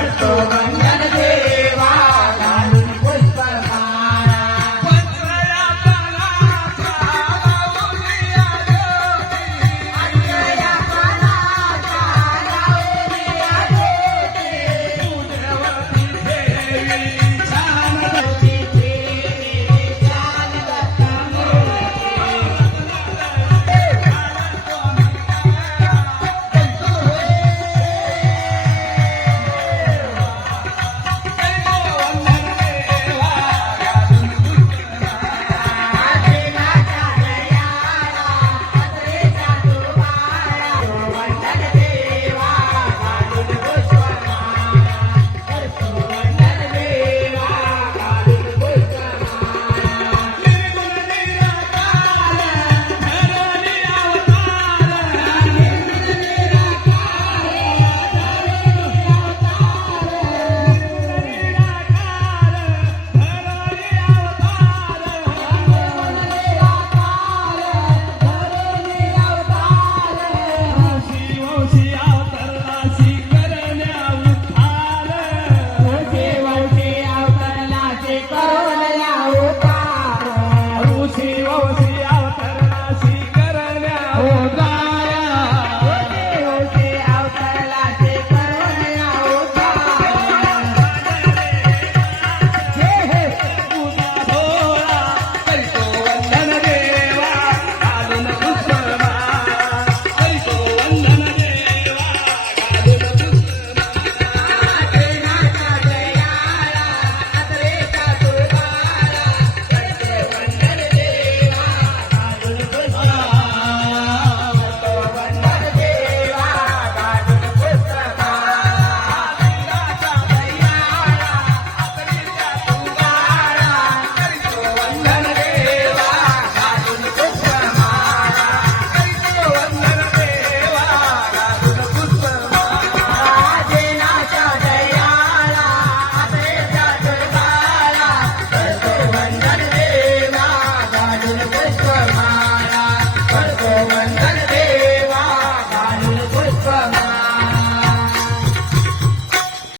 I don't know. पुष्प माला